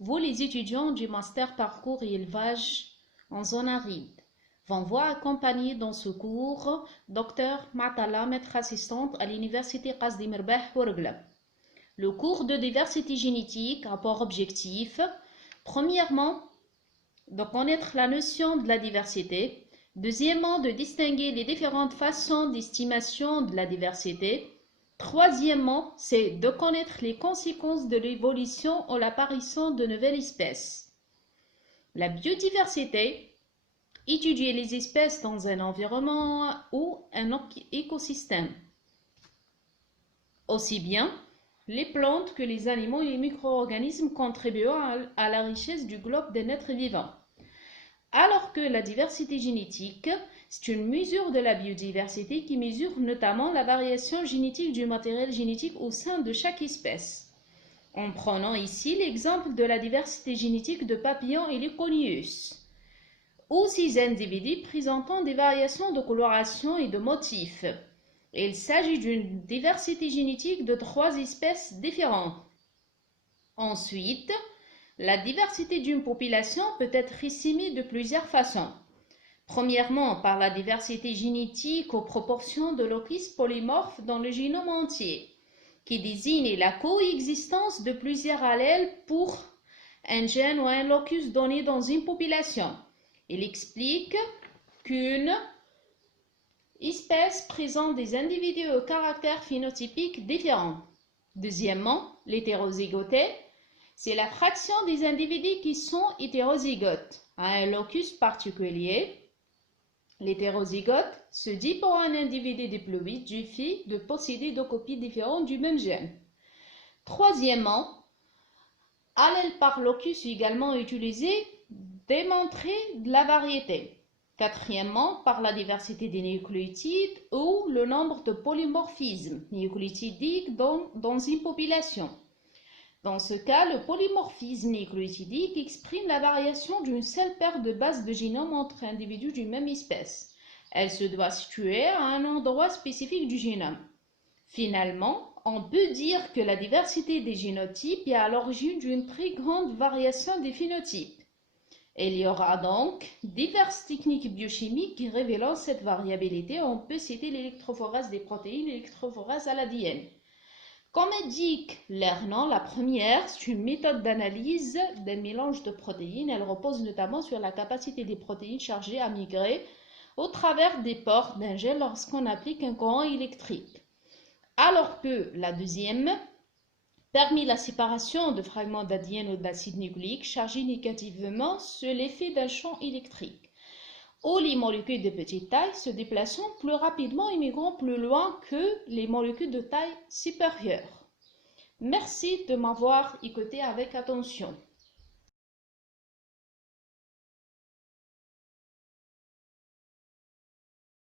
Vous, les étudiants du master parcours et élevage en zone aride, vont voir accompagner dans ce cours Dr Matala, maître assistante à l'université Qasdi Mirbah Ouargla. Le cours de diversité génétique a pour objectif, premièrement, de connaître la notion de la diversité, deuxièmement, de distinguer les différentes façons d'estimation de la diversité, troisièmement, c'est de connaître les conséquences de l'évolution ou l'apparition de nouvelles espèces. La biodiversité, étudier les espèces dans un environnement ou un écosystème. Aussi bien les plantes que les animaux et les micro-organismes contribuant à la richesse du globe des êtres vivants. Alors que la diversité génétique, c'est une mesure de la biodiversité qui mesure notamment la variation génétique du matériel génétique au sein de chaque espèce. En prenant ici l'exemple de la diversité génétique de papillons et Leconius, ou 6 individus présentant des variations de coloration et de motifs. Il s'agit d'une diversité génétique de 3 espèces différentes. Ensuite, la diversité d'une population peut être estimée de plusieurs façons. Premièrement, par la diversité génétique aux proportions de locus polymorphes dans le génome entier, qui désigne la coexistence de plusieurs allèles pour un gène ou un locus donné dans une population. Il explique qu'une espèce présente des individus au caractère phénotypique différent. Deuxièmement, l'hétérozygoté, c'est la fraction des individus qui sont hétérozygotes à un locus particulier. L'hétérozygote se dit pour un individu diploïde du fait de posséder 2 copies différentes du même gène. Troisièmement, allèle par locus également utilisé, démontrer de la variété. Quatrièmement, par la diversité des nucléotides ou le nombre de polymorphismes nucléotidiques dans une population. Dans ce cas, le polymorphisme nucléotidique exprime la variation d'une seule paire de bases de génome entre individus d'une même espèce. Elle se doit situer à un endroit spécifique du génome. Finalement, on peut dire que la diversité des génotypes est à l'origine d'une très grande variation des phénotypes. Il y aura donc diverses techniques biochimiques qui révélant cette variabilité. On peut citer l'électrophorèse des protéines et l'électrophorèse à l'ADN. Comme indique leur nom, la première, c'est une méthode d'analyse des mélanges de protéines. Elle repose notamment sur la capacité des protéines chargées à migrer au travers des pores d'un gène lorsqu'on applique un courant électrique. Alors que la deuxième permet la séparation de fragments d'ADN ou d'acide nucléique chargés négativement sur l'effet d'un champ électrique, où les molécules de petite taille se déplaçant plus rapidement et migrant plus loin que les molécules de taille supérieure. Merci de m'avoir écouté avec attention.